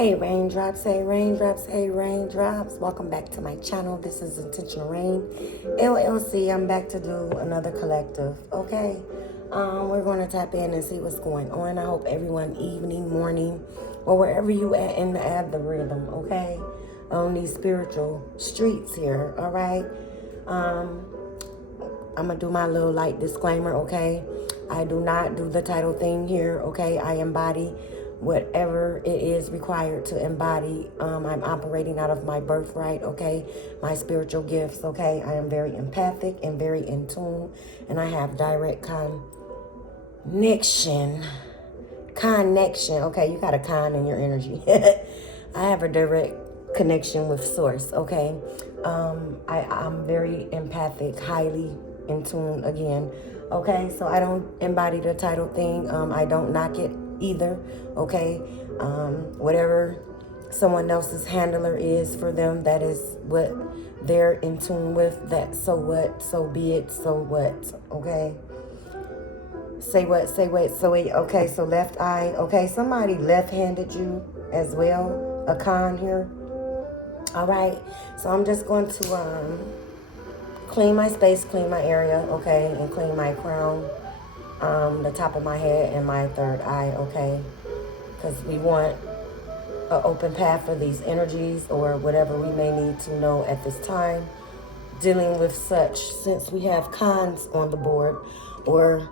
Hey raindrops, hey raindrops, hey raindrops. Welcome back to my channel. This is Intentional Rain LLC. I'm back to do another collective. Okay. We're going to tap in and see what's going on. I hope everyone evening, morning, or wherever you at in the algorithm, okay? On these spiritual streets here, all right? I'm going to do my little light disclaimer, okay? I do not do the title thing here, okay? I embody whatever it is required to embody. I'm operating out of my birthright, okay? My spiritual gifts, okay? I am very empathic and very in tune, and I have direct connection. Okay? You got a con in your energy. I have a direct connection with source, okay? I'm very empathic, highly in tune again, okay? So I don't embody the title thing. I don't knock it either, okay? Whatever someone else's handler is for them, that is what they're in tune with. That, so what, so be it, so what, okay? Say what, so wait, okay? So left eye, okay? Somebody left-handed you as well, a con here. All right, so I'm just going to clean my space, clean my area, okay, and clean my crown, the top of my head and my third eye, okay, because we want an open path for these energies or whatever we may need to know at this time, dealing with such, since we have cons on the board, or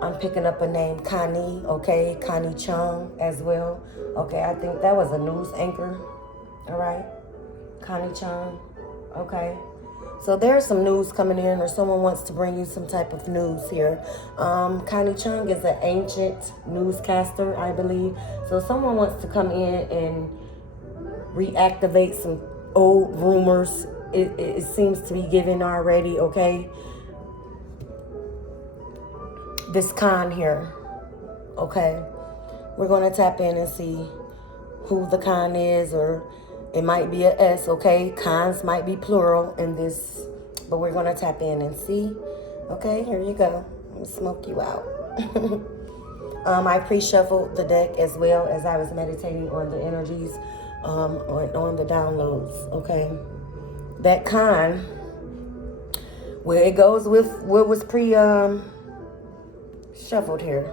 I'm picking up a name, Connie, okay, Connie Chung as well, okay, I think that was a news anchor, all right. Connie Chung, okay. So there's some news coming in, or someone wants to bring you some type of news here. Connie Chung is an ancient newscaster, I believe. So someone wants to come in and reactivate some old rumors. It seems to be given already, okay. This con here, okay. We're going to tap in and see who the con is, or it might be a S, okay? Cons might be plural in this, but we're going to tap in and see. Okay, here you go. I'm going to smoke you out. I pre-shuffled the deck as well as I was meditating on the energies, on the downloads, okay? That con, where it goes with what was shuffled here.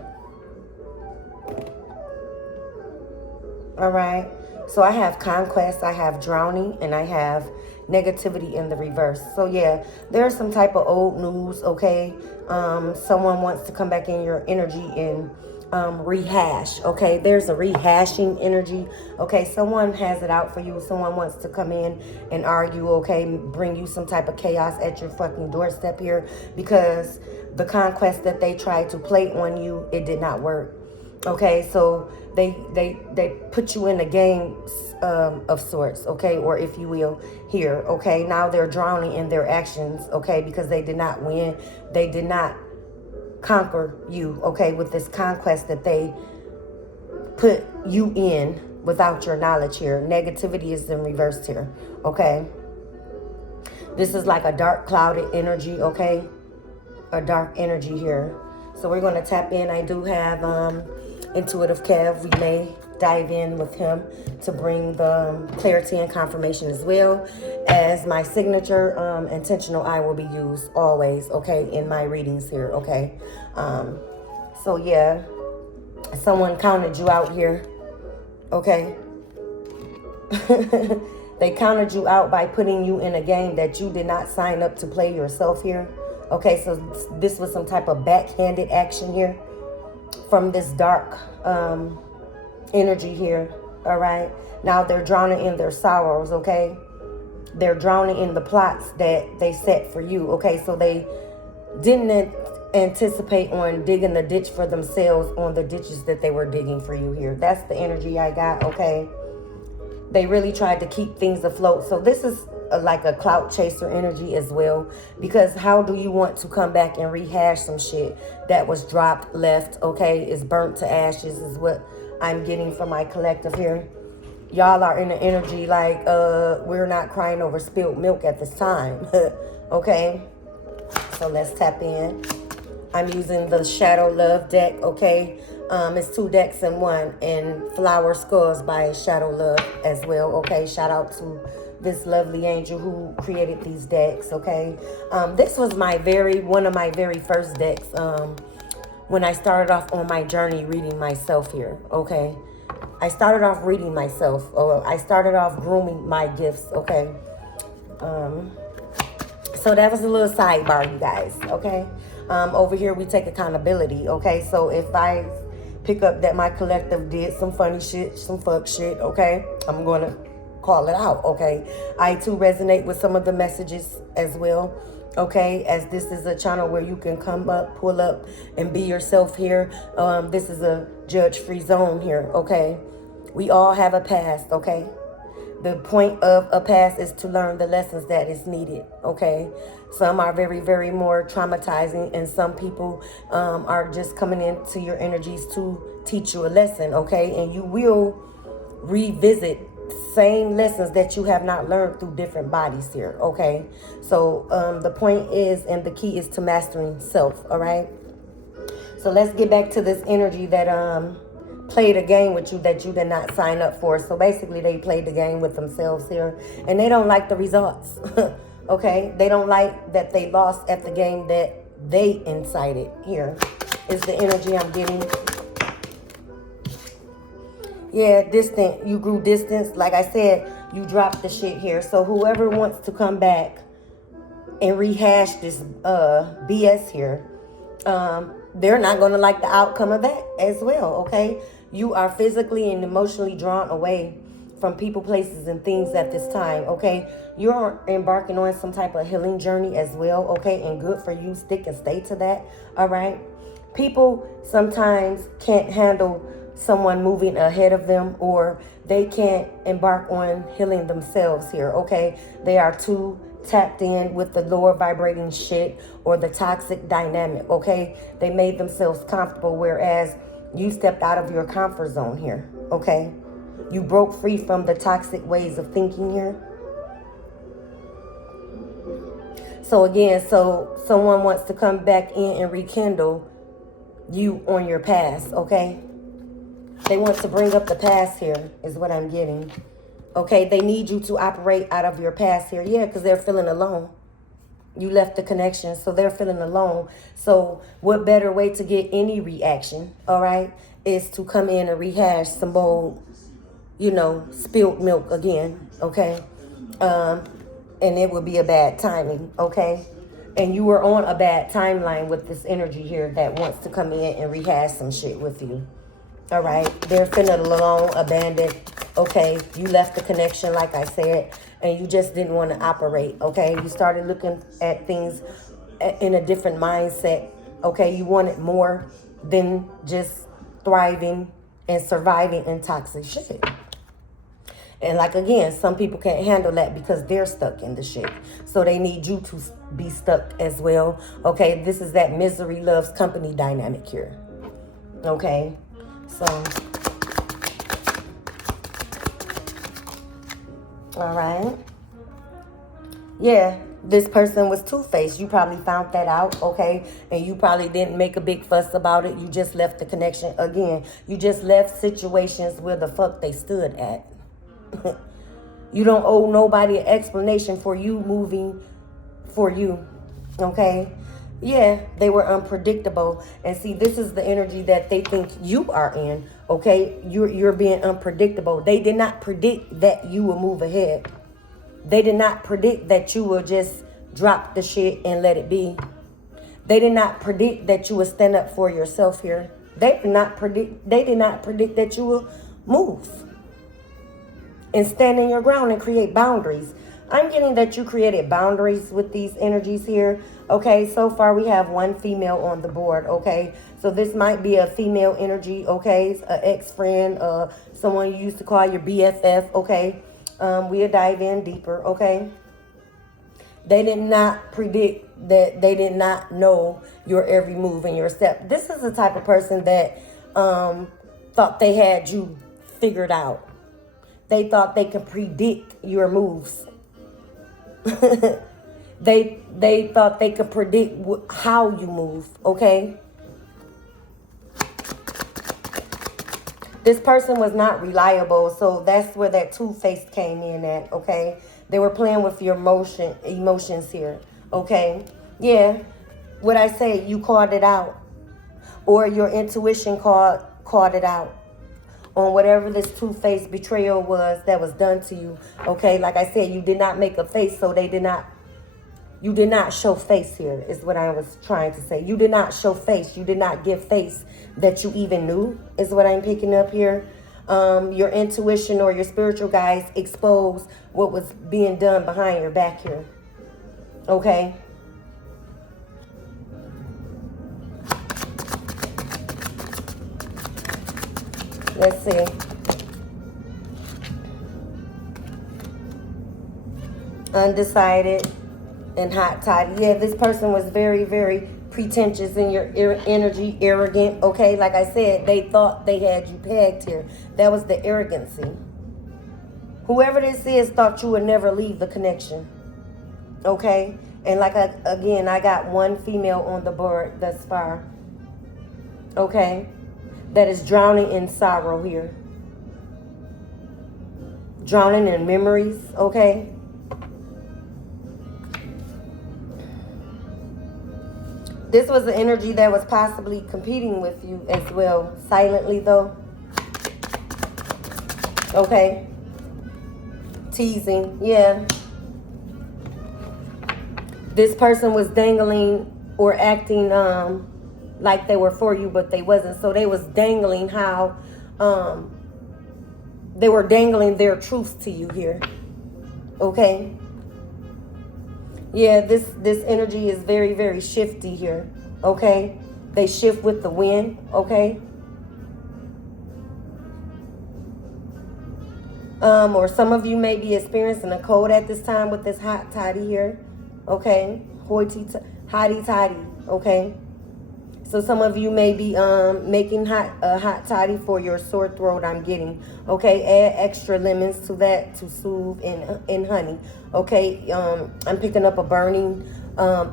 All right. So I have conquest, I have drowning, and I have negativity in the reverse. So yeah, there's some type of old news, okay? Someone wants to come back in your energy and rehash, okay? There's a rehashing energy, okay? Someone has it out for you. Someone wants to come in and argue, okay? Bring you some type of chaos at your fucking doorstep here, because the conquest that they tried to play on you, it did not work. Okay, so they put you in a game of sorts, okay, or if you will, here, okay. Now they're drowning in their actions, okay, because they did not win. They did not conquer you, okay, with this conquest that they put you in without your knowledge here. Negativity is in reverse here, okay. This is like a dark clouded energy, okay, a dark energy here. So we're going to tap in. I do have Intuitive Kev. We may dive in with him to bring the clarity and confirmation, as well as my signature intentional eye will be used always, okay, in my readings here, okay. So yeah, someone counted you out here, okay. They counted you out by putting you in a game that you did not sign up to play yourself here. Okay, so this was some type of backhanded action here from this dark energy here, all right? Now they're drowning in their sorrows, okay? They're drowning in the plots that they set for you, okay? So they didn't anticipate on digging the ditch for themselves on the ditches that they were digging for you here. That's the energy I got, okay? They really tried to keep things afloat. So this is like a clout chaser energy as well, because how do you want to come back and rehash some shit that was dropped, left, okay, is burnt to ashes, is what I'm getting from my collective here. Y'all are in the energy like we're not crying over spilled milk at this time. Okay, so let's tap in. I'm using the Shadow Love deck, okay? It's 2 decks in one, and Flower Skulls by Shadow Love as well. Okay, shout out to this lovely angel who created these decks. Okay, this was one of my very first decks. When I started off on my journey reading myself here. Okay, I started off reading myself, or I started off grooming my gifts. Okay, so that was a little sidebar, you guys. Okay, over here we take accountability. Okay, so if I pick up that my collective did some funny shit, some fuck shit, okay, I'm gonna call it out. Okay, I too resonate with some of the messages as well. Okay, as this is a channel where you can come up, pull up, and be yourself here. This is a judge-free zone here. Okay, we all have a past. Okay, the point of a past is to learn the lessons that is needed. Okay, some are very, very more traumatizing, and some people are just coming into your energies to teach you a lesson. Okay, and you will revisit same lessons that you have not learned through different bodies here. Okay, so the point is, and the key is to mastering self. All right, so let's get back to this energy that played a game with you that you did not sign up for. So basically they played the game with themselves here, and they don't like the results. Okay, they don't like that they lost at the game that they incited. Here is the energy I'm getting. Yeah, distant. You grew distance. Like I said, you dropped the shit here. So whoever wants to come back and rehash this BS here, they're not going to like the outcome of that as well. Okay, you are physically and emotionally drawn away from people, places, and things at this time. Okay, you're embarking on some type of healing journey as well. Okay, and good for you. Stick and stay to that. All right, people sometimes can't handle someone moving ahead of them, or they can't embark on healing themselves here. Okay, they are too tapped in with the lower vibrating shit or the toxic dynamic. Okay, they made themselves comfortable, whereas you stepped out of your comfort zone here. Okay, you broke free from the toxic ways of thinking here. So again, so someone wants to come back in and rekindle you on your past. Okay, they want to bring up the past here is what I'm getting. Okay, they need you to operate out of your past here. Yeah, because they're feeling alone. You left the connection, so they're feeling alone. So what better way to get any reaction, all right, is to come in and rehash some old, spilled milk again, okay? And it would be a bad timing, okay? And you were on a bad timeline with this energy here that wants to come in and rehash some shit with you. All right, they're feeling alone, abandoned. Okay, you left the connection, like I said, and you just didn't want to operate. Okay, you started looking at things in a different mindset. Okay, you wanted more than just thriving and surviving in toxic shit. And like, again, some people can't handle that because they're stuck in the shit. So they need you to be stuck as well. Okay, this is that misery loves company dynamic here. Okay. So, all right. Yeah, this person was two-faced. You probably found that out, okay? And you probably didn't make a big fuss about it. You just left the connection. Again, you just left situations where the fuck they stood at. You don't owe nobody an explanation for you moving for you, okay? Yeah, they were unpredictable. And see, this is the energy that they think you are in, okay? You're being unpredictable. They did not predict that you will move ahead. They did not predict that you will just drop the shit and let it be. They did not predict that you will stand up for yourself here. They did not predict that you will move and stand in your ground and create boundaries. I'm getting that you created boundaries with these energies here. Okay, so far we have one female on the board. Okay, so this might be a female energy. Okay, an ex-friend, someone you used to call your BFF. Okay, we'll dive in deeper. Okay, they did not predict that. They did not know your every move and your step. This is the type of person that thought they had you figured out. They thought they could predict your moves. They thought they could predict how you move, okay? This person was not reliable, so that's where that two-faced came in at, okay? They were playing with your emotions here, okay? Yeah, what I say, you called it out, or your intuition called it out on whatever this two-faced betrayal was that was done to you, okay? Like I said, you did not make a face, so you did not show face here, is what I was trying to say. You did not show face. You did not give face that you even knew, is what I'm picking up here. Your intuition or your spiritual guides exposed what was being done behind your back here. Okay? Let's see. Undecided and hot-toddy. Yeah, this person was very, very pretentious in your energy, arrogant, okay? Like I said, they thought they had you pegged here. That was the arrogancy. Whoever this is thought you would never leave the connection, okay? And like, again, I got one female on the board thus far, okay? That is drowning in sorrow here. Drowning in memories, okay? This was the energy that was possibly competing with you as well. Silently, though. Okay. Teasing. Yeah. This person was dangling or acting like they were for you, but they wasn't. So they was dangling how... they were dangling their truths to you here. Okay. Yeah, this energy is very, very shifty here, okay? They shift with the wind, okay? Or some of you may be experiencing a cold at this time with this hot toddy here, okay? Hotty toddy, okay? So some of you may be making hot toddy for your sore throat, I'm getting. Okay, add extra lemons to that to soothe and honey. Okay, I'm picking up a burning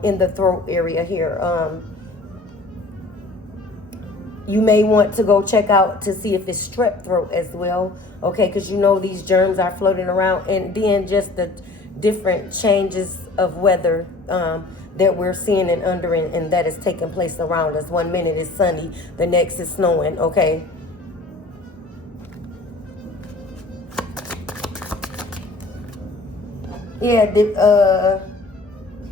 in the throat area here. You may want to go check out to see if it's strep throat as well. Okay, because you know these germs are floating around. And then just the different changes of weather that we're seeing and that is taking place around us. 1 minute is sunny, the next is snowing, okay? Yeah,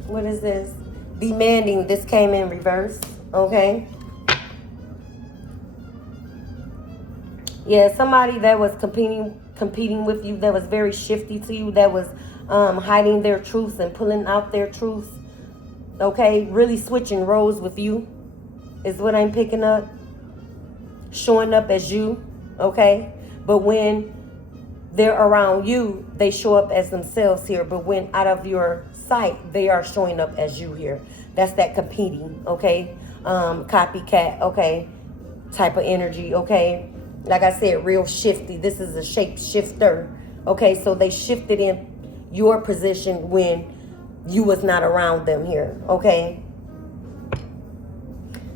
what is this? Demanding, this came in reverse, okay? Yeah, somebody that was competing with you, that was very shifty to you, that was hiding their truths and pulling out their truths. Okay, really switching roles with you is what I'm picking up. Showing up as you, okay? But when they're around you, they show up as themselves here. But when out of your sight, they are showing up as you here. That's that competing, okay? Copycat, okay? Type of energy, okay? Like I said, real shifty. This is a shape shifter, okay? So they shifted in your position when you was not around them here, okay?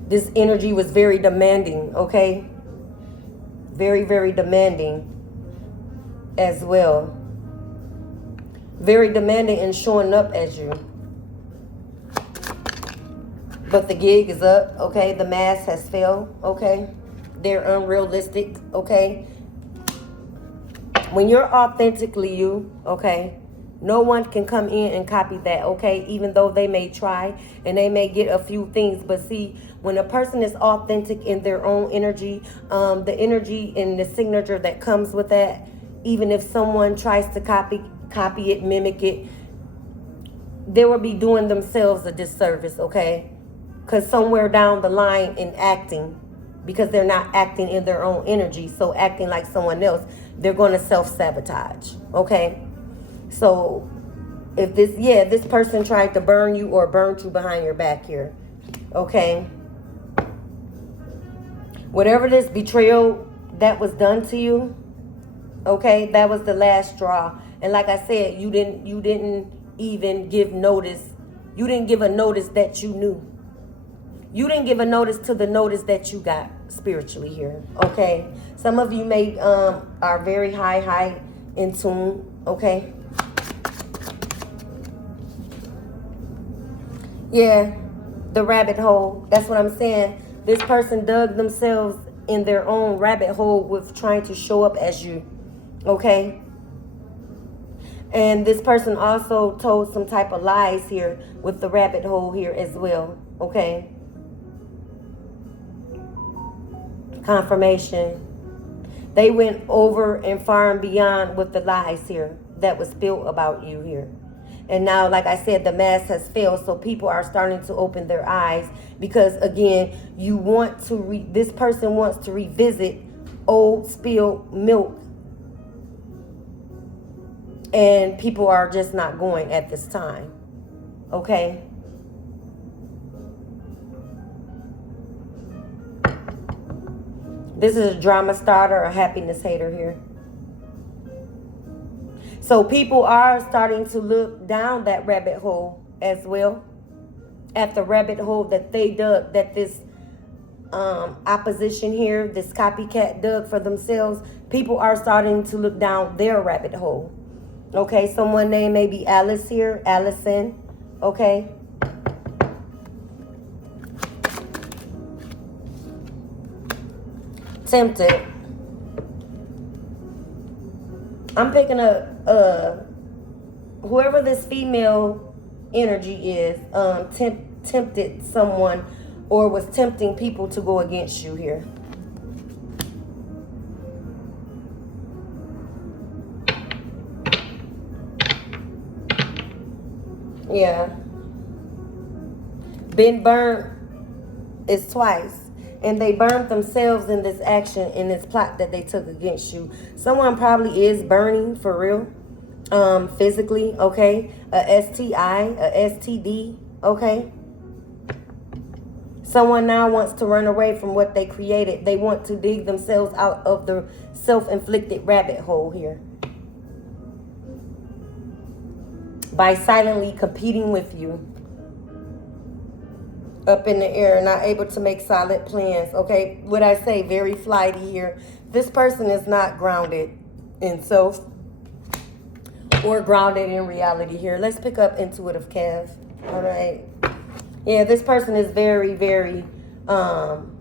This energy was very demanding, okay? Very, very demanding as well. Very demanding and showing up as you. But the gig is up, okay? The mask has failed, okay? They're unrealistic, okay? When you're authentically you, okay? No one can come in and copy that, okay? Even though they may try and they may get a few things. But see, when a person is authentic in their own energy, the energy and the signature that comes with that, even if someone tries to copy it, mimic it, they will be doing themselves a disservice, okay? Because somewhere down the line in acting, because they're not acting in their own energy, so acting like someone else, they're going to self-sabotage, okay? So if this person tried to burn you or burned you behind your back here, okay? Whatever this betrayal that was done to you, okay, that was the last straw. And like I said, you didn't even give notice. You didn't give a notice that you knew. You didn't give a notice to the notice that you got spiritually here, okay? So Some of you may are very high in tune, okay? Yeah, the rabbit hole. That's what I'm saying. This person dug themselves in their own rabbit hole with trying to show up as you, okay? And this person also told some type of lies here with the rabbit hole here as well, okay? Confirmation. They went over and far and beyond with the lies here that was spilled about you here. And now, like I said, the mask has failed, so people are starting to open their eyes because, again, you want to this person wants to revisit old spilled milk, and people are just not going at this time, okay? This is a drama starter, a happiness hater here. So people are starting to look down that rabbit hole as well, at the rabbit hole that they dug, that this opposition here, this copycat dug for themselves. People are starting to look down their rabbit hole. Okay, someone named maybe Alice here, Allison, okay? Tempted. I'm picking up whoever this female energy is, tempted someone or was tempting people to go against you here. Yeah. Been burnt is twice. And they burned themselves in this action, in this plot that they took against you. Someone probably is burning for real. Physically, okay? A STI, a STD, okay? Someone now wants to run away from what they created. They want to dig themselves out of the self-inflicted rabbit hole here by silently competing with you. Up in the air, not able to make solid plans, okay? What I say, very flighty here. This person is not grounded in self or grounded in reality here. Let's pick up intuitive Kev, all right? Yeah, this person is very, very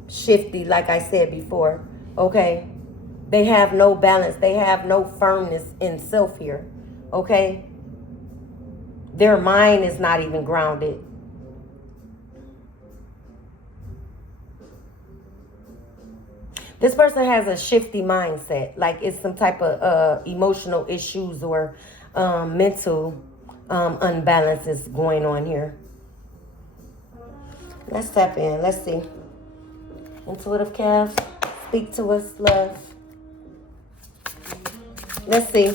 shifty, like I said before, okay? They have no balance. They have no firmness in self here, okay? Their mind is not even grounded. This person has a shifty mindset, like it's some type of emotional issues or mental unbalances going on here. Let's tap in. Let's see. Intuitive Calf, speak to us, love. Let's see.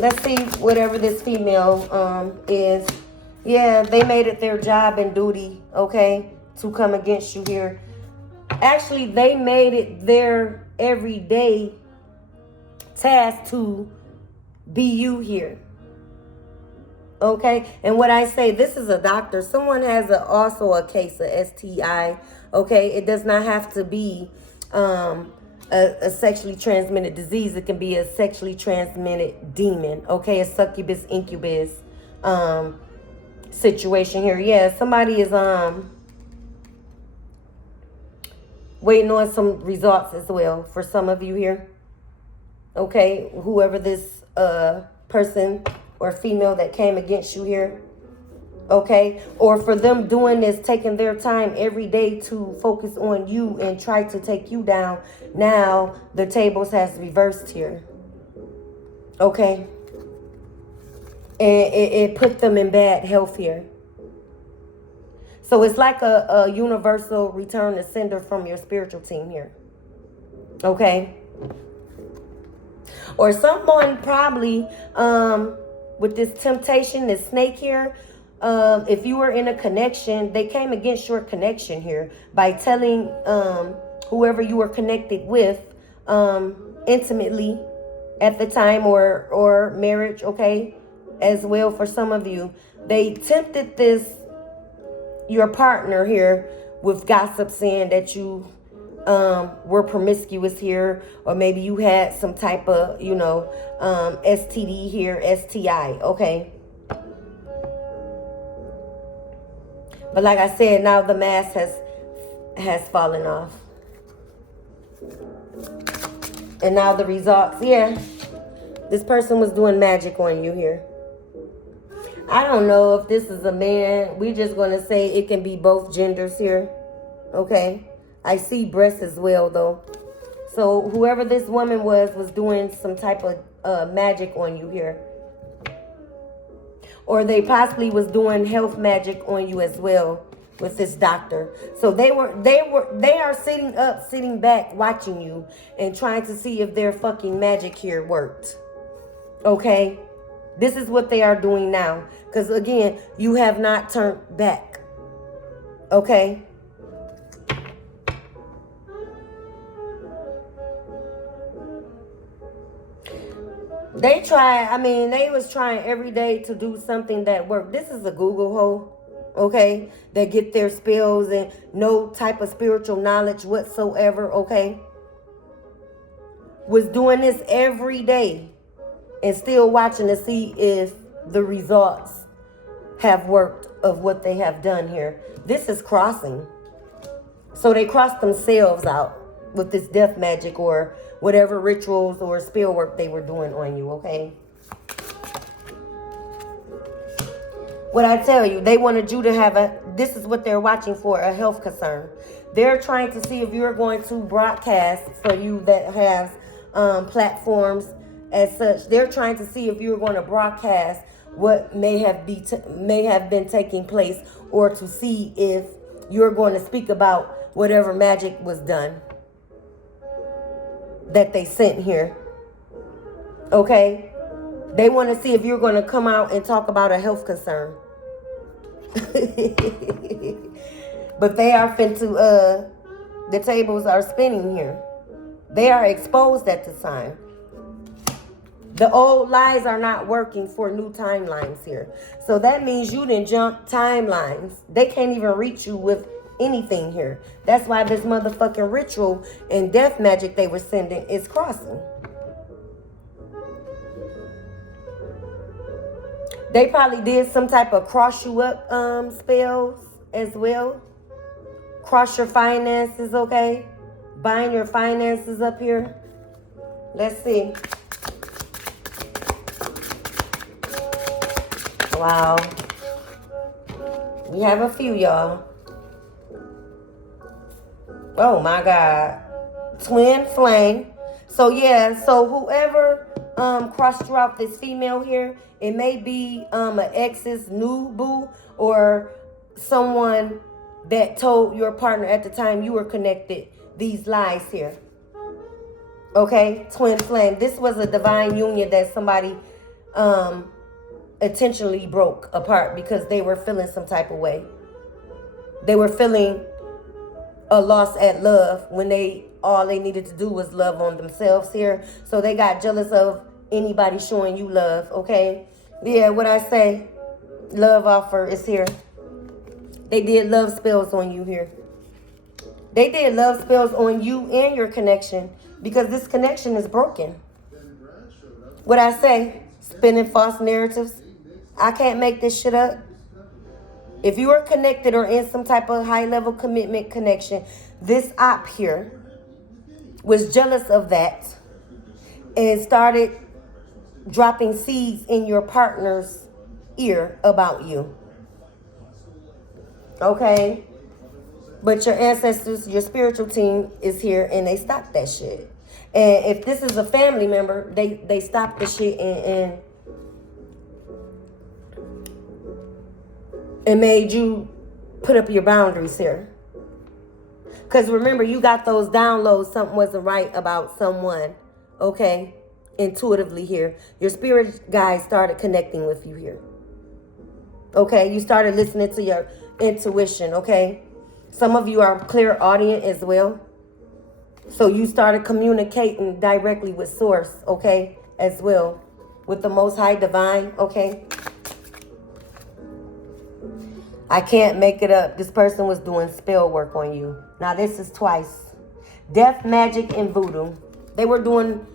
Let's see whatever this female is. Yeah, they made it their job and duty, okay, to come against you here. Actually, they made it their everyday task to be you here. Okay? And what I say, this is a doctor. Someone has also a case of STI. Okay? It does not have to be a sexually transmitted disease. It can be a sexually transmitted demon. Okay? A succubus, incubus situation here. Yeah, somebody is waiting on some results as well for some of you here. Okay, whoever this person or female that came against you here. Okay, or for them doing this, taking their time every day to focus on you and try to take you down. Now the tables has reversed here. Okay, and it put them in bad health here. So it's like a universal return to sender from your spiritual team here. Okay. Or someone probably with this temptation, this snake here, if you were in a connection, they came against your connection here by telling whoever you were connected with intimately at the time or marriage, okay, as well for some of you. They tempted your partner here with gossip saying that you were promiscuous here, or maybe you had some type of, STD here, STI, okay? But like I said, now the mask has fallen off. And now the results, yeah. This person was doing magic on you here. I don't know if this is a man. We're just going to say it can be both genders here. Okay? I see breasts as well, though. So whoever this woman was doing some type of magic on you here. Or they possibly was doing health magic on you as well with this doctor. So they are sitting back, watching you and trying to see if their fucking magic here worked. Okay? This is what they are doing now. Because again, you have not turned back. Okay? They was trying every day to do something that worked. This is a Google hole, okay? That get their spells and no type of spiritual knowledge whatsoever, okay? Was doing this every day and still watching to see if the results have worked of what they have done here. This is crossing. So they crossed themselves out with this death magic or whatever rituals or spell work they were doing on you, okay? What I tell you, they wanted you to have this is what they're watching for, a health concern. They're trying to see if you're going to broadcast, for you that has platforms as such. They're trying to see if you're going to broadcast what may have been taking place, or to see if you're going to speak about whatever magic was done that they sent here. Okay? They want to see if you're going to come out and talk about a health concern. But they are finna the tables are spinning here. They are exposed at the time. The old lies are not working for new timelines here. So that means you didn't jump timelines. They can't even reach you with anything here. That's why this motherfucking ritual and death magic they were sending is crossing. They probably did some type of cross you up spells as well. Cross your finances, okay? Bind your finances up here. Let's see. Wow. We have a few, y'all. Oh my God. Twin flame. So yeah, so whoever crossed you out, this female here, it may be an ex's new boo, or someone that told your partner at the time you were connected these lies here. Okay, twin flame. This was a divine union that somebody intentionally broke apart because they were feeling some type of way. They were feeling a loss at love when all they needed to do was love on themselves here. So they got jealous of anybody showing you love, okay? Yeah, what I say, love offer is here. They did love spells on you here. They did love spells on you and your connection because this connection is broken. What I say, spinning false narratives. I can't make this shit up. If you are connected or in some type of high-level commitment connection, this op here was jealous of that and started dropping seeds in your partner's ear about you. Okay? But your ancestors, your spiritual team is here and they stopped that shit. And if this is a family member, they stopped the shit and made you put up your boundaries here. Because remember, you got those downloads, something wasn't right about someone, okay? Intuitively here. Your spirit guides started connecting with you here. Okay? You started listening to your intuition, okay? Some of you are clairaudient as well. So you started communicating directly with source, okay? As well. With the Most High Divine, okay? I can't make it up. This person was doing spell work on you. Now, this is twice. Death, magic, and voodoo. They were doing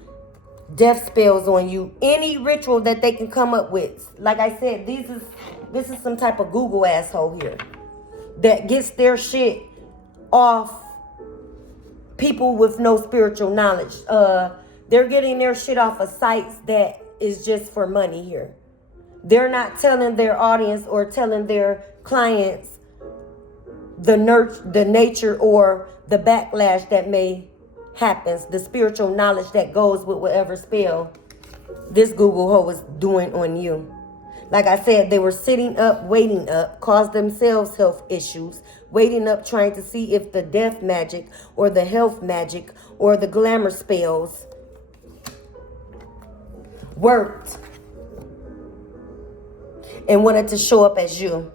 death spells on you. Any ritual that they can come up with. Like I said, this is some type of Google asshole here that gets their shit off people with no spiritual knowledge. They're getting their shit off of sites that is just for money here. They're not telling their audience or telling their clients the nature or the backlash that may happens, the spiritual knowledge that goes with whatever spell this Google hoe is doing on you. Like I said, they were sitting up, waiting up, caused themselves health issues, waiting up, trying to see if the death magic or the health magic or the glamour spells worked and wanted to show up as you.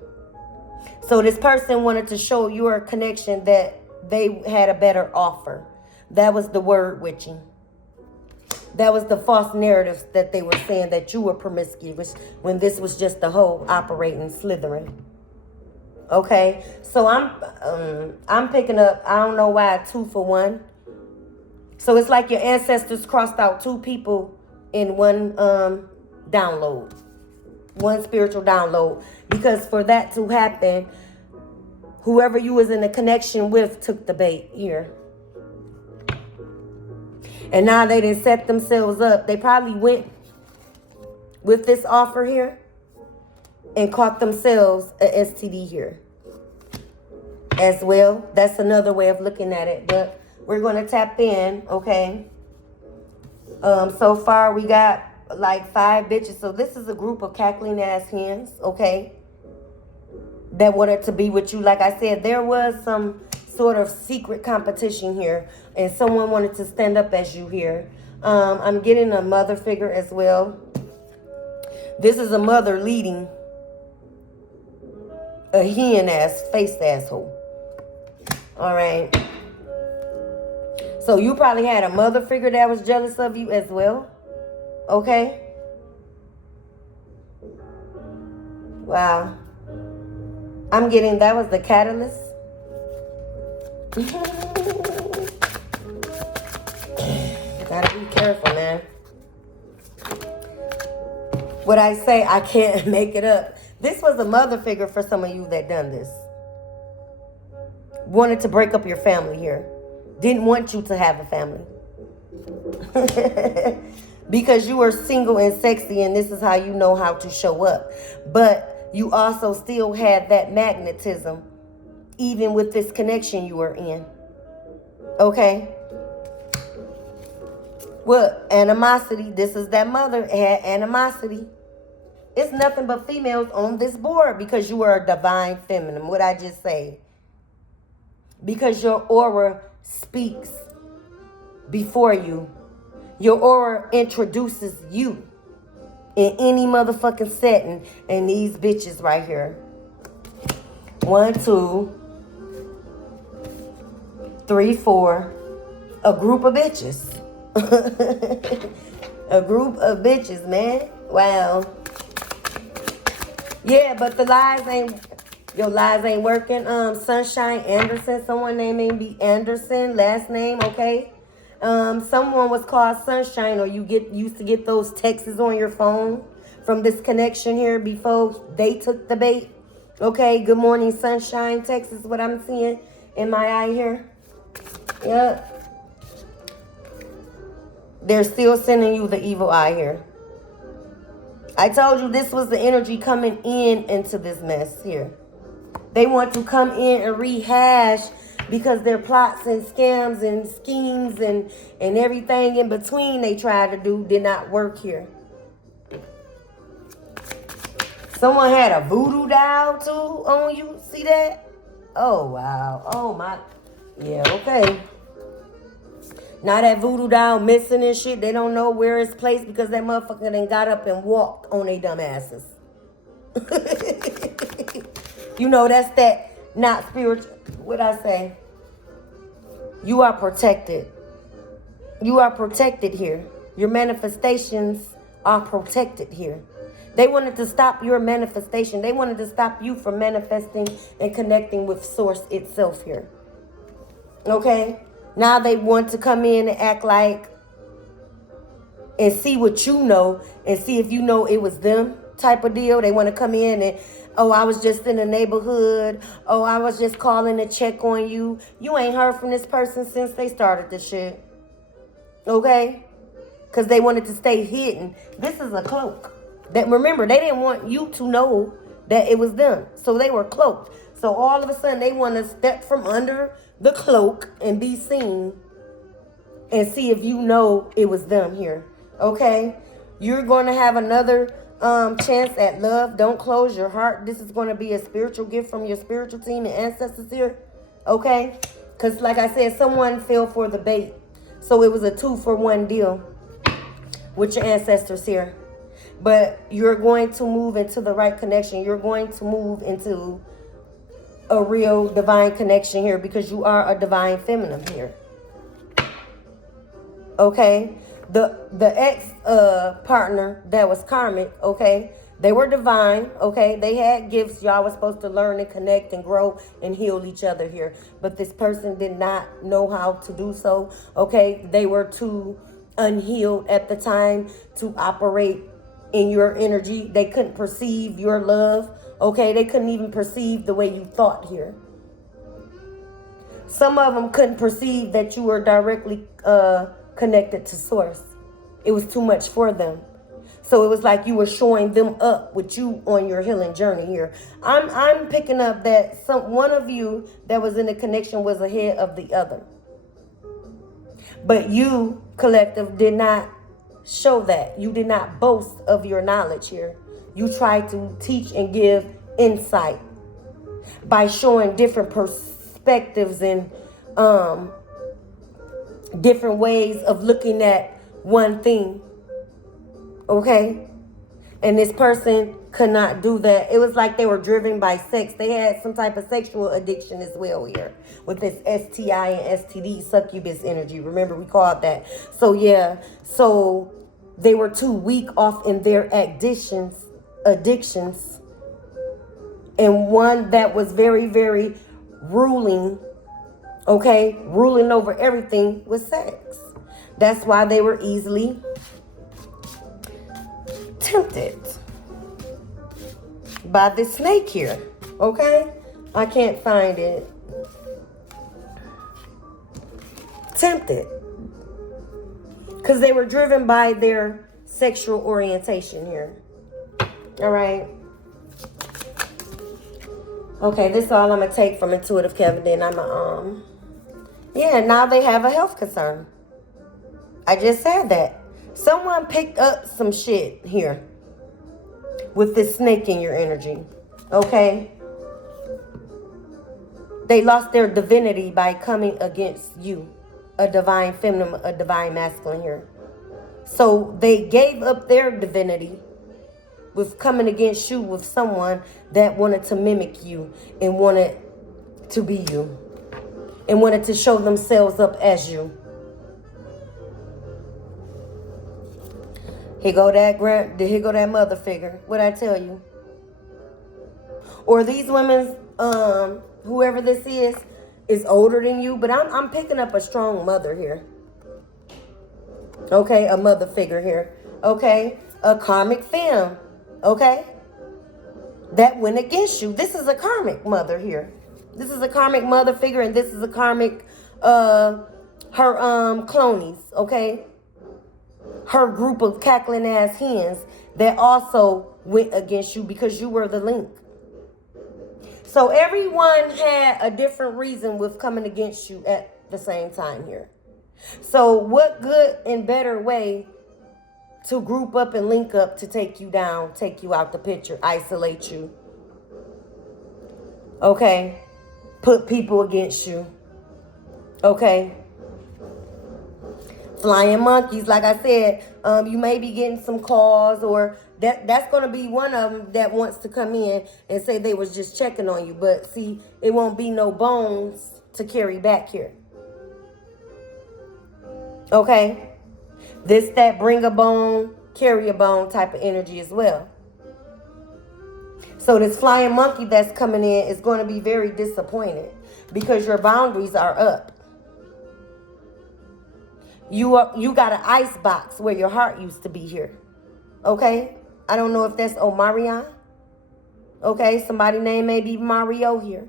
So this person wanted to show your connection that they had a better offer. That was the word witching. That was the false narratives that they were saying that you were promiscuous when this was just the whole operating slithering. Okay, so I'm picking up, I don't know why, 2 for 1. So it's like your ancestors crossed out 2 people in one download. One spiritual download. Because for that to happen, whoever you was in a connection with took the bait here. And now they didn't set themselves up. They probably went with this offer here and caught themselves a STD here as well. That's another way of looking at it. But we're going to tap in, okay? So far we got like 5 bitches. So this is a group of cackling ass hens, okay? That wanted to be with you. Like I said, there was some sort of secret competition here. And someone wanted to stand up as you here. I'm getting a mother figure as well. This is a mother leading a hen ass face asshole. All right. So you probably had a mother figure that was jealous of you as well. Okay. Wow. I'm getting that was the catalyst. Gotta be careful, man. What I say, I can't make it up. This was a mother figure for some of you that done this. Wanted to break up your family here. Didn't want you to have a family. Because you were single and sexy and this is how you know how to show up. But you also still had that magnetism even with this connection you were in. Okay? What? Animosity. This is that mother had animosity. It's nothing but females on this board because you are a divine feminine. What I just say. Because your aura speaks before you. Your aura introduces you in any motherfucking setting. And these bitches right here. 1, 2, 3, 4. A group of bitches. A group of bitches, man. Wow. Yeah, but the lies ain't, your lies ain't working. Sunshine Anderson, someone name may be Anderson, last name, okay? Someone was called Sunshine, or you used to get those texts on your phone from this connection here before they took the bait. Okay, good morning, Sunshine. Text is what I'm seeing in my eye here. Yep. They're still sending you the evil eye here. I told you this was the energy coming into this mess here. They want to come in and rehash because their plots and scams and schemes and everything in between they tried to do did not work here. Someone had a voodoo doll too on you. See that? Oh, wow. Oh, my. Yeah, okay. Now that voodoo doll missing and shit, they don't know where it's placed because that motherfucker done got up and walked on they dumb asses. You know, that's that not spiritual. What I say? You are protected. You are protected here. Your manifestations are protected here. They wanted to stop your manifestation. They wanted to stop you from manifesting and connecting with source itself here. Okay? Now they want to come in and act like and see what you know and see if you know it was them type of deal. They want to come in and, oh, I was just in the neighborhood. Oh, I was just calling to check on you. You ain't heard from this person since they started this shit. Okay? Because they wanted to stay hidden. This is a cloak. That, remember, they didn't want you to know that it was them. So they were cloaked. So all of a sudden they want to step from under the cloak and be seen and see if you know it was them here. Okay? You're going to have another chance at love. Don't close your heart. This is going to be a spiritual gift from your spiritual team and ancestors here. Okay? Because like I said, someone fell for the bait. So it was a 2-for-1 deal with your ancestors here. But you're going to move into the right connection. You're going to move into a real divine connection here because you are a divine feminine here. Okay? The ex partner that was karmic, okay? They were divine, okay? They had gifts. Y'all was supposed to learn and connect and grow and heal each other here. But this person did not know how to do so, okay? They were too unhealed at the time to operate in your energy. They couldn't perceive your love, okay? They couldn't even perceive the way you thought here. Some of them couldn't perceive that you were directly connected to source. It was too much for them. So it was like you were showing them up with you on your healing journey here. I'm picking up that one of you that was in the connection was ahead of the other. But you, collective, did not show that. You did not boast of your knowledge here. You tried to teach and give insight by showing different perspectives and different ways of looking at one thing. Okay? And this person could not do that. It was like they were driven by sex. They had some type of sexual addiction as well here with this STI and STD, succubus energy. Remember, we called that. So, yeah. So, they were too weak off in their addictions. And one that was very, very ruling, okay, ruling over everything was sex. That's why they were easily tempted by this snake here. Okay? I can't find it. Tempted. Because they were driven by their sexual orientation here. All right? Okay, this is all I'm going to take from Intuitive Kevin. Then I'm yeah, now they have a health concern. I just said that. Someone picked up some shit here with this snake in your energy. Okay? They lost their divinity by coming against you. A divine feminine, a divine masculine here. So they gave up their divinity with coming against you with someone that wanted to mimic you and wanted to be you and wanted to show themselves up as you. Here go that mother figure. What'd I tell you? Or these women, whoever this is older than you, but I'm picking up a strong mother here. Okay, a mother figure here. Okay, a karmic femme. Okay, that went against you. This is a karmic mother here. This is a karmic mother figure, and this is a karmic her clonies. Okay, her group of cackling ass hens that also went against you because you were the link. So everyone had a different reason with coming against you at the same time here. So what good and better way to group up and link up to take you down, take you out the picture, isolate you. Okay? Put people against you. Okay? Flying monkeys, like I said, you may be getting some calls or that's going to be one of them that wants to come in and say they was just checking on you. But see, it won't be no bones to carry back here. Okay? This, that bring a bone, carry a bone type of energy as well. So this flying monkey that's coming in is going to be very disappointed because your boundaries are up. You got an ice box where your heart used to be here. Okay? I don't know if that's Omarion. Okay, somebody name may be Mario here.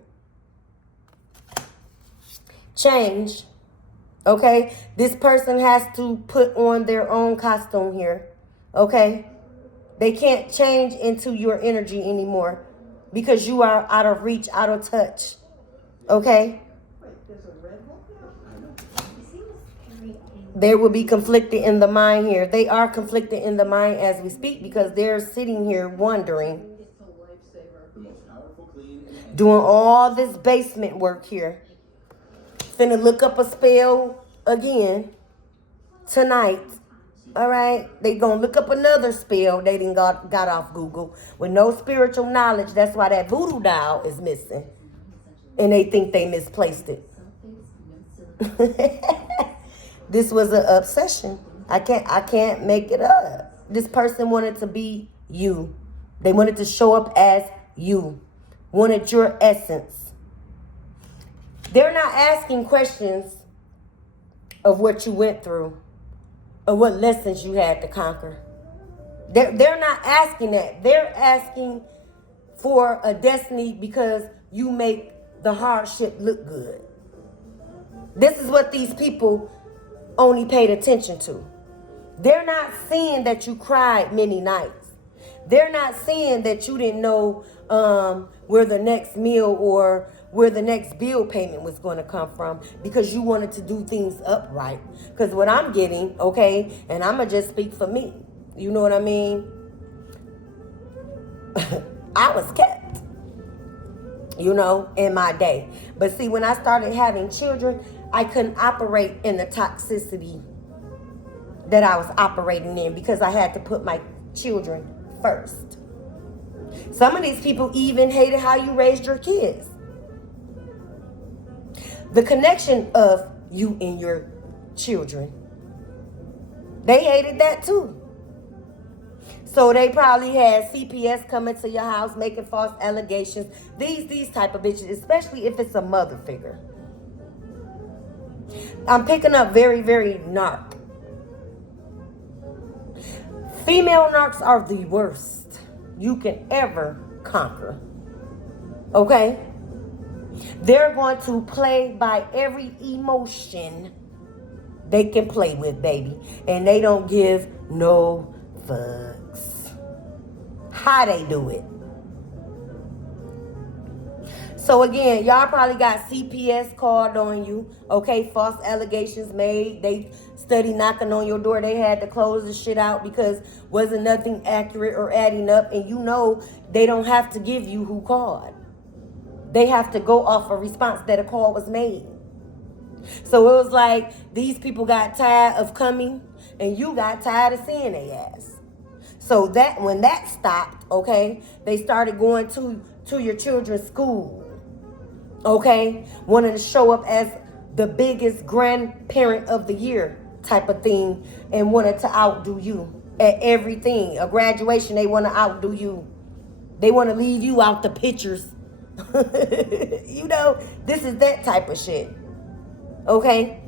Change. Okay? This person has to put on their own costume here. Okay? They can't change into your energy anymore because you are out of reach, out of touch. Okay? They will be conflicted in the mind here. They are conflicted in the mind as we speak because they're sitting here wondering, doing all this basement work here. Finna look up a spell again tonight. All right? They gonna look up another spell they done got off Google with no spiritual knowledge. That's why that voodoo doll is missing. And they think they misplaced it. This was an obsession. I can't make it up. This person wanted to be you. They wanted to show up as you. Wanted your essence. They're not asking questions of what you went through, or what lessons you had to conquer. They're not asking that. They're asking for a destiny because you make the hardship look good. This is what these people only paid attention to. They're not seeing that you cried many nights. They're not seeing that you didn't know where the next meal or where the next bill payment was going to come from because you wanted to do things upright. Because what I'm getting, okay, and I'm going to just speak for me. You know what I mean? I was kept, you know, in my day. But see, when I started having children, I couldn't operate in the toxicity that I was operating in because I had to put my children first. Some of these people even hated how you raised your kids. The connection of you and your children. They hated that too. So they probably had CPS coming to your house making false allegations. These type of bitches, especially if it's a mother figure. I'm picking up very, very narc. Female narcs are the worst you can ever conquer. Okay? They're going to play by every emotion they can play with, baby. And they don't give no fucks. How they do it. So again, y'all probably got CPS called on you. Okay, false allegations made. They study knocking on your door. They had to close the shit out because wasn't nothing accurate or adding up. And you know they don't have to give you who called. They have to go off a response that a call was made. So it was like these people got tired of coming and you got tired of seeing their ass. So that when that stopped, okay, they started going to your children's school. Okay, wanting to show up as the biggest grandparent of the year type of thing and wanted to outdo you at everything. A graduation, they want to outdo you. They want to leave you out the pictures. You know, this is that type of shit. Okay,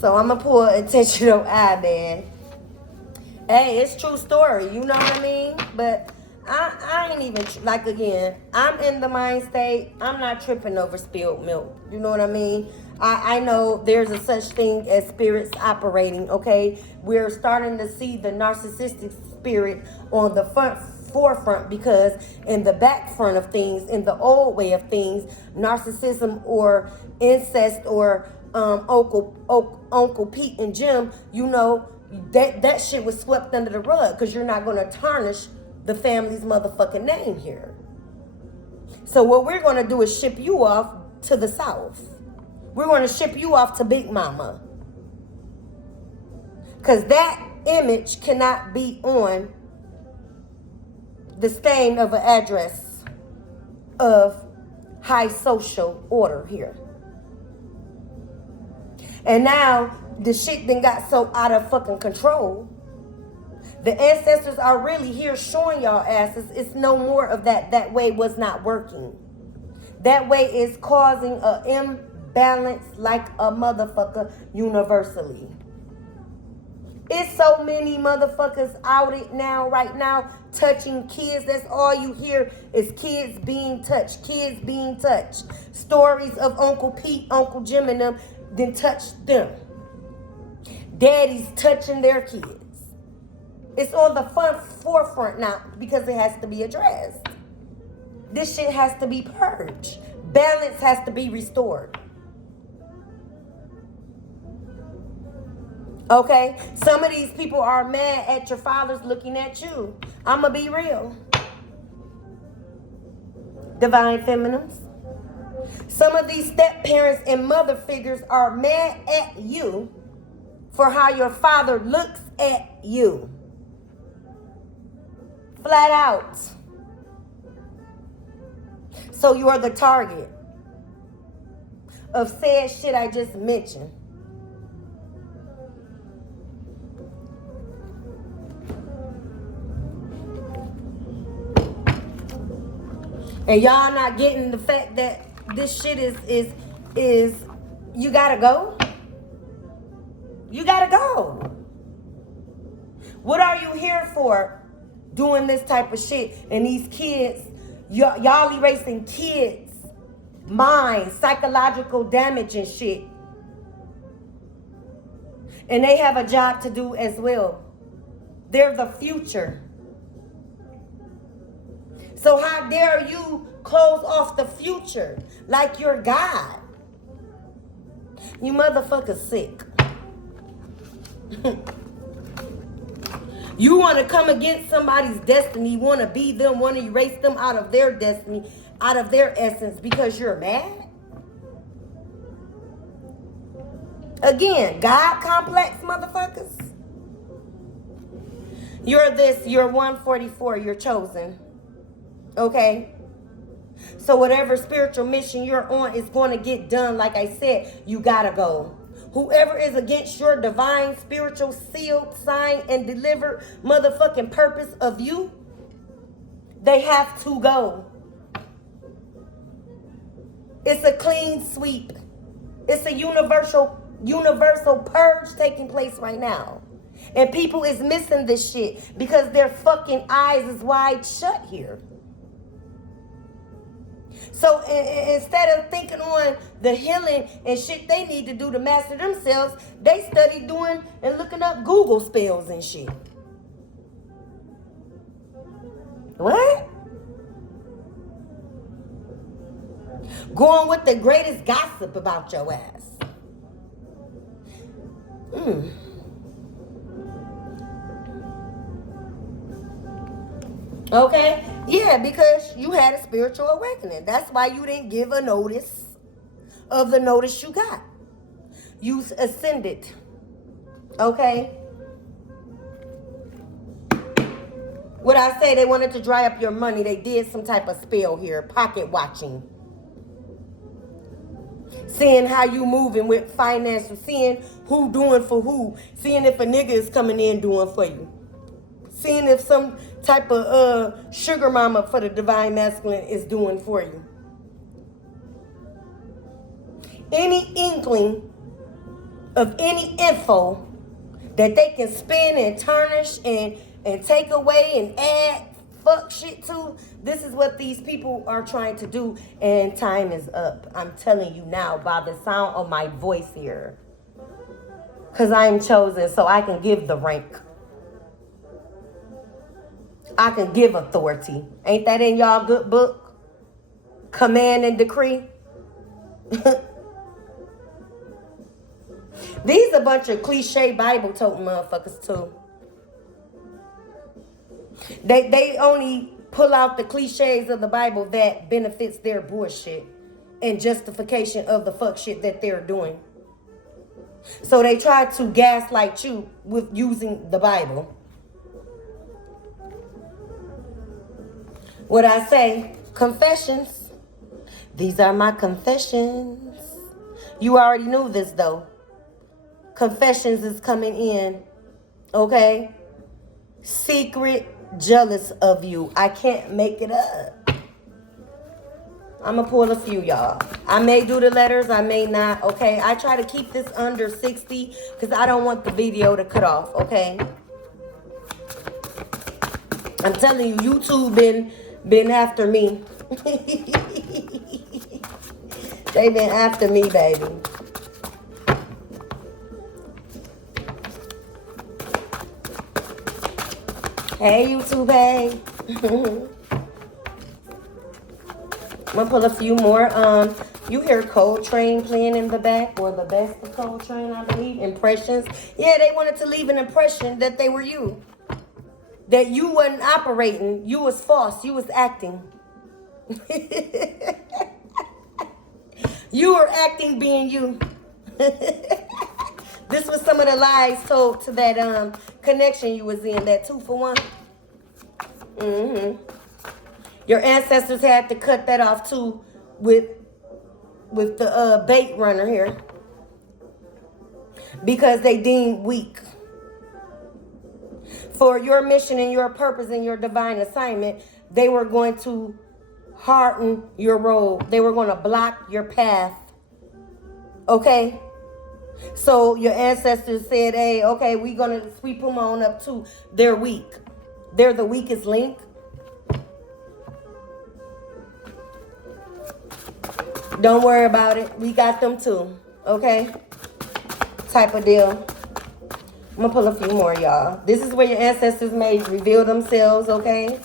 so I'm going to pull intentional eye, man. Hey, it's true story, you know what I mean? But I ain't even, like, again, I'm in the mind state. I'm not tripping over spilled milk. You know what I mean? I know there's a such thing as spirits operating, okay? We're starting to see the narcissistic spirit on the forefront because in the back front of things, in the old way of things, narcissism or incest or Uncle Pete and Jim, you know, that shit was swept under the rug because you're not going to tarnish the family's motherfucking name here. So what we're going to do is ship you off to the South. We're going to ship you off to Big Mama. Because that image cannot be on the stain of an address of high social order here. And now the shit then got so out of fucking control. The ancestors are really here showing y'all asses it's no more of that. That way was not working. That way is causing an imbalance like a motherfucker universally. It's so many motherfuckers out it now, right now, touching kids. That's all you hear is kids being touched, kids being touched. Stories of Uncle Pete, Uncle Jim and them then touched them. Daddies touching their kids. It's on the forefront now because it has to be addressed. This shit has to be purged. Balance has to be restored. Okay? Some of these people are mad at your fathers looking at you. I'ma be real. Divine feminines. Some of these step parents and mother figures are mad at you for how your father looks at you. Flat out. So you are the target of said shit I just mentioned. And y'all not getting the fact that this shit is you gotta go? You gotta go. What are you here for doing this type of shit? And these kids, y'all erasing kids' minds, psychological damage and shit. And they have a job to do as well. They're the future. So how dare you close off the future like you're God? You motherfuckers sick. You want to come against somebody's destiny, want to be them, want to erase them out of their destiny, out of their essence because you're mad? Again, God complex motherfuckers. You're this, you're 144, you're chosen. Okay? So whatever spiritual mission you're on is going to get done. Like I said, you gotta go. Whoever is against your divine, spiritual, sealed, signed, and delivered motherfucking purpose of you, they have to go. It's a clean sweep. It's a universal purge taking place right now. And people is missing this shit because their fucking eyes is wide shut here. So instead of thinking on the healing and shit they need to do to master themselves, they study doing and looking up Google spells and shit. What? Going with the greatest gossip about your ass. Okay? Yeah, because you had a spiritual awakening. That's why you didn't give a notice of the notice you got. You ascended. Okay? What I say, they wanted to dry up your money. They did some type of spell here. Pocket watching. Seeing how you moving with finances. Seeing who doing for who. Seeing if a nigga is coming in doing for you. Seeing if some type of sugar mama for the divine masculine is doing for you. Any inkling of any info that they can spin and tarnish and take away and add fuck shit to, this is what these people are trying to do, and time is up. I'm telling you now by the sound of my voice here. Because I am chosen, so I can give the rank. I can give authority. Ain't that in y'all good book? Command and decree. These a bunch of cliche Bible toting motherfuckers too. They only pull out the cliches of the Bible that benefits their bullshit and justification of the fuck shit that they're doing. So they try to gaslight you with using the Bible. What I say, confessions. These are my confessions. You already knew this though. Confessions is coming in. Okay? Secret jealous of you. I can't make it up. I'm gonna pull a few, y'all. I may do the letters, I may not, okay? I try to keep this under 60 because I don't want the video to cut off, okay? I'm telling you, YouTube been after me. They been after me, baby. Hey, YouTube, hey. I'm gonna pull a few more. You hear Coltrane playing in the back, or the best of Coltrane, I believe. Impressions. Yeah, they wanted to leave an impression that they were you. That you wasn't operating. You was false. You was acting. You were acting being you. This was some of the lies told to that connection you was in, that 2-for-1. Your ancestors had to cut that off too with the bait runner here, because they deemed weak. For your mission and your purpose and your divine assignment, they were going to harden your road. They were going to block your path. Okay? So your ancestors said, hey, okay, we're going to sweep them on up too. They're weak. They're the weakest link. Don't worry about it. We got them too. Okay? Type of deal. I'm going to pull a few more, y'all. This is where your ancestors may reveal themselves, okay?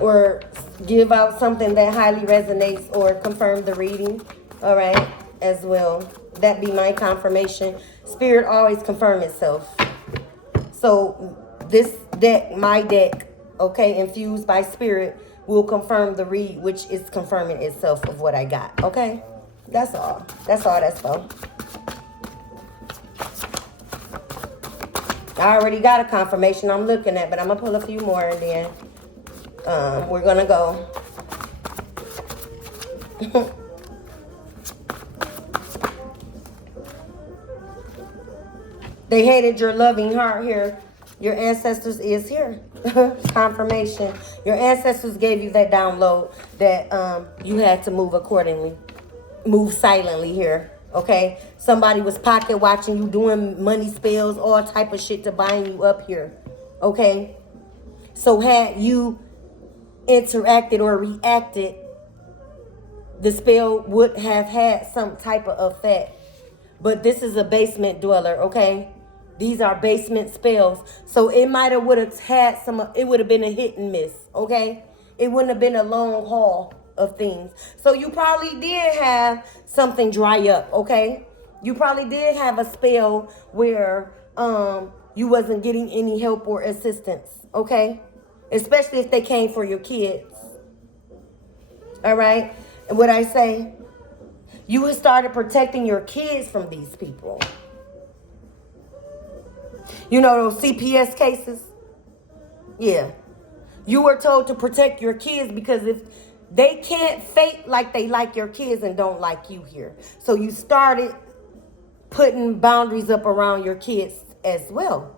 Or give out something that highly resonates or confirm the reading, all right, as well. That be my confirmation. Spirit always confirm itself. So this deck, my deck, okay, infused by spirit, will confirm the read, which is confirming itself of what I got, okay? That's all. That's all that's for. I already got a confirmation I'm looking at, but I'm going to pull a few more and then we're going to go. They hated your loving heart here. Your ancestors is here. Confirmation. Your ancestors gave you that download that you had to move accordingly. Move silently here. Okay? Somebody was pocket watching you, doing money spells, all type of shit to bind you up here. Okay? So had you interacted or reacted, the spell would have had some type of effect. But this is a basement dweller, okay? These are basement spells. So it might have would have had some, it would have been a hit and miss, okay? It wouldn't have been a long haul of things. So you probably did have something dry up, okay? You probably did have a spell where you wasn't getting any help or assistance, okay? Especially if they came for your kids. All right? And what I say, you had started protecting your kids from these people. You know those CPS cases? Yeah. You were told to protect your kids because if they can't fake like they like your kids and don't like you here. So you started putting boundaries up around your kids as well.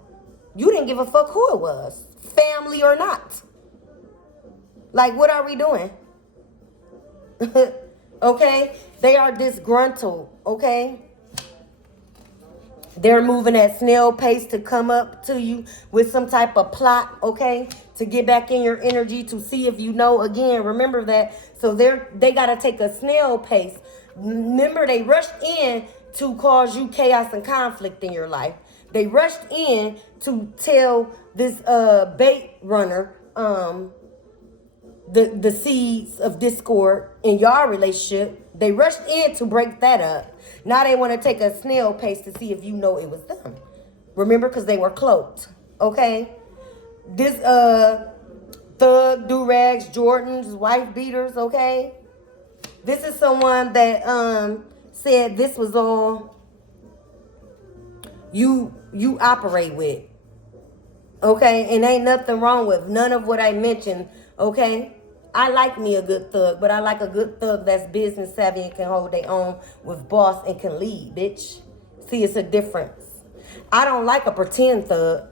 You didn't give a fuck who it was, family or not. Like, what are we doing? Okay? They are disgruntled, okay? They're moving at snail pace to come up to you with some type of plot, okay? To get back in your energy, to see if you know. Again, remember that. So they got to take a snail pace. Remember, they rushed in to cause you chaos and conflict in your life. They rushed in to tell this bait runner the seeds of discord in your relationship. They rushed in to break that up. Now they want to take a snail pace to see if you know it was them. Remember, because they were cloaked. Okay? This thug, do-rags, Jordans, wife beaters, okay? This is someone that said this was all you operate with. Okay? And ain't nothing wrong with none of what I mentioned, okay? I like me a good thug, but I like a good thug that's business savvy and can hold their own with boss and can lead, bitch. See, it's a difference. I don't like a pretend thug.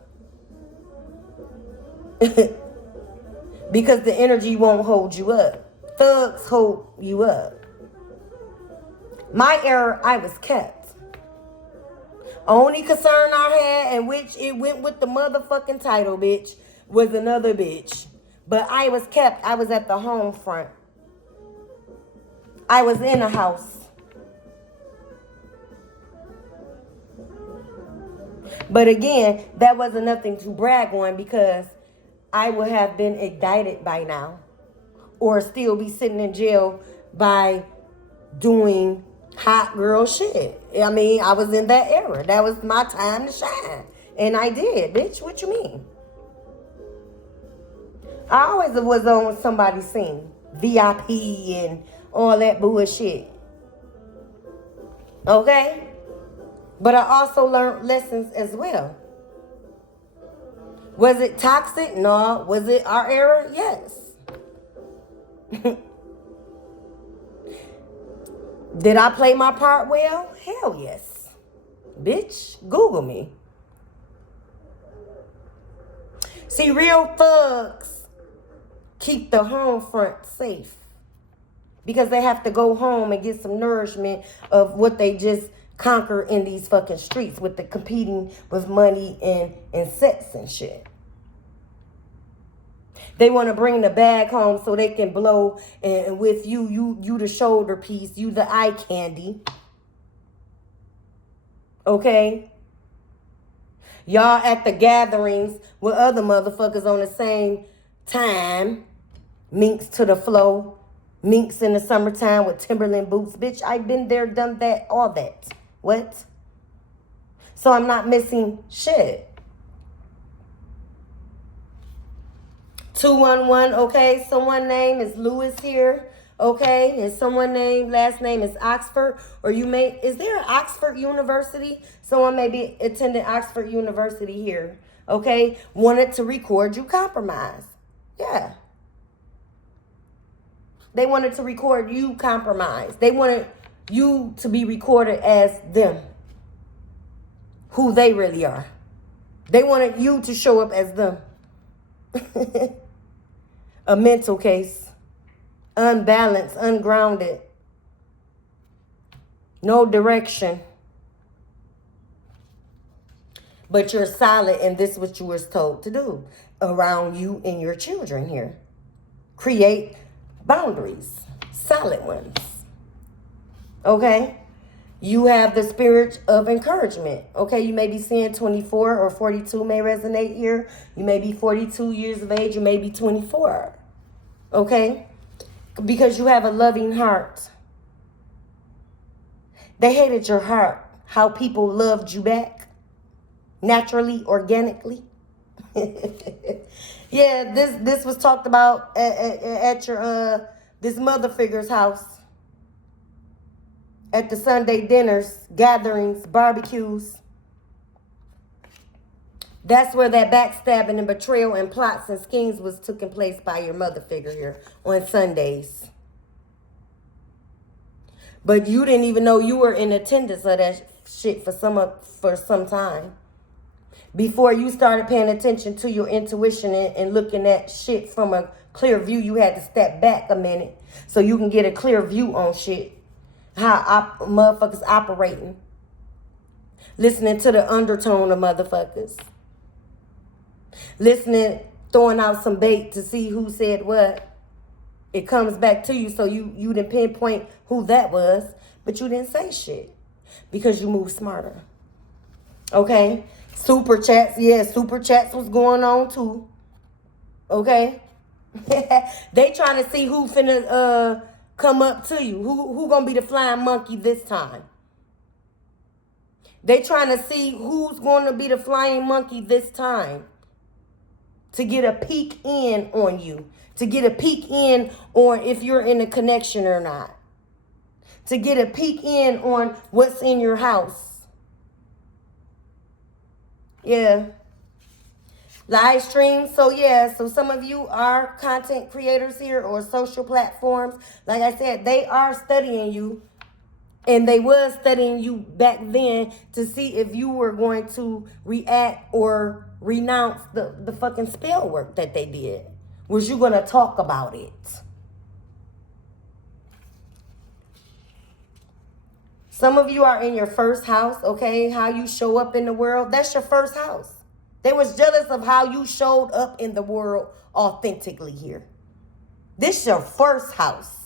Because the energy won't hold you up. Thugs hold you up. My error, I was kept. Only concern I had, and which it went with the motherfucking title, bitch, was another bitch. But I was kept. I was at the home front. I was in a house. But again, that wasn't nothing to brag on because I would have been indicted by now or still be sitting in jail by doing hot girl shit. I mean, I was in that era. That was my time to shine. And I did, bitch. What you mean? I always was on somebody's scene. VIP and all that bullshit. Okay? But I also learned lessons as well. Was it toxic? No. Was it our era? Yes. Did I play my part well? Hell yes. Bitch, Google me. See, real thugs keep the home front safe because they have to go home and get some nourishment of what they just conquer in these fucking streets with the competing with money and sex and shit. They want to bring the bag home so they can blow, and with you the shoulder piece, you the eye candy. Okay? Y'all at the gatherings with other motherfuckers on the same time. Minks to the flow. Minks in the summertime with Timberland boots. Bitch, I've been there, done that, all that. What? So I'm not missing shit. 211, okay? Someone name is Lewis here, okay? And someone name, last name is Oxford. Or is there an Oxford University? Someone may be attending Oxford University here, okay? Wanted to record you compromise. Yeah. They wanted to record you compromise. They wanted you to be recorded as them, who they really are. They wanted you to show up as them. A mental case. Unbalanced, ungrounded. No direction. But you're solid, and this is what you were told to do around you and your children here. Create boundaries. Solid ones. Okay? You have the spirit of encouragement. Okay, you may be seeing 24 or 42 may resonate here. You may be 42 years of age. You may be 24. Okay? Because you have a loving heart. They hated your heart. How people loved you back. Naturally, organically. Yeah, this was talked about at your this mother figure's house. At the Sunday dinners, gatherings, barbecues. That's where that backstabbing and betrayal and plots and schemes was taking place by your mother figure here on Sundays. But you didn't even know you were in attendance of that shit for some time. Before you started paying attention to your intuition and looking at shit from a clear view, you had to step back a minute so you can get a clear view on shit. How motherfuckers operating. Listening to the undertone of motherfuckers. Listening, throwing out some bait to see who said what. It comes back to you, so you didn't pinpoint who that was, but you didn't say shit because you moved smarter. Okay? Super chats, yeah, super chats was going on too. Okay? They trying to see who finna come up to you. Who gonna be the flying monkey this time? They trying to see who's gonna be the flying monkey this time. To get a peek in on you. To get a peek in on if you're in a connection or not. To get a peek in on what's in your house. Yeah. Live stream. So yeah, so some of you are content creators here or social platforms. Like I said, they are studying you. And they was studying you back then to see if you were going to react or renounce the fucking spell work that they did. Was you going to talk about it? Some of you are in your first house, okay? How you show up in the world, that's your first house. They was jealous of how you showed up in the world authentically here. This is your first house.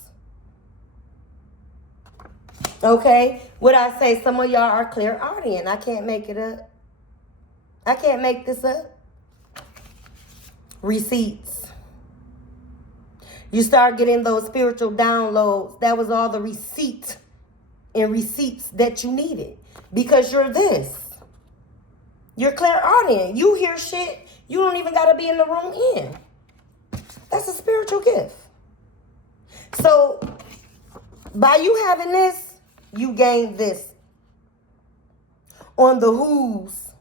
Okay? What I say, some of y'all are clairaudient. I can't make it up. I can't make this up. Receipts. You start getting those spiritual downloads. That was all the receipts that you needed. Because you're this. You're clairaudient. You hear shit you don't even got to be in the room in. That's a spiritual gift. So, by you having this, you gain this. On the who's,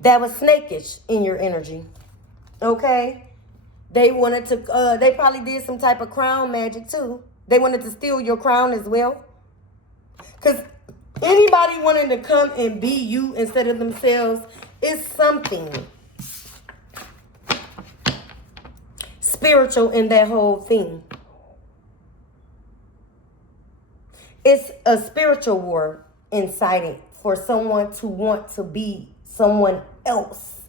that was snakish in your energy. Okay? They wanted to, they probably did some type of crown magic too. They wanted to steal your crown as well. Because anybody wanting to come and be you instead of themselves is something spiritual in that whole thing. It's a spiritual war inside it for someone to want to be someone else.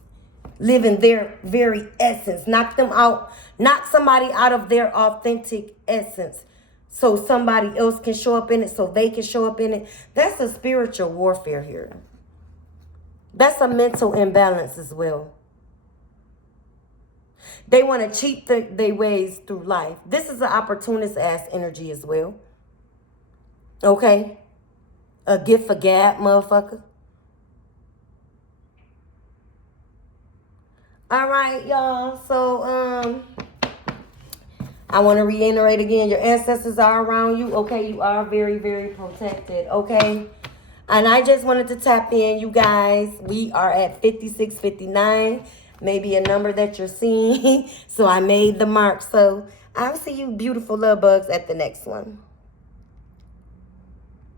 Living their very essence. Knock them out. Knock somebody out of their authentic essence. So somebody else can show up in it. So they can show up in it. That's a spiritual warfare here. That's a mental imbalance as well. They want to cheat their ways through life. This is an opportunist ass energy as well. Okay? A gift for gab, motherfucker. All right, y'all. So, I want to reiterate again. Your ancestors are around you. Okay, you are very, very protected. Okay. And I just wanted to tap in, you guys. We are at 5659. Maybe a number that you're seeing. So I made the mark. So I'll see you beautiful love bugs at the next one.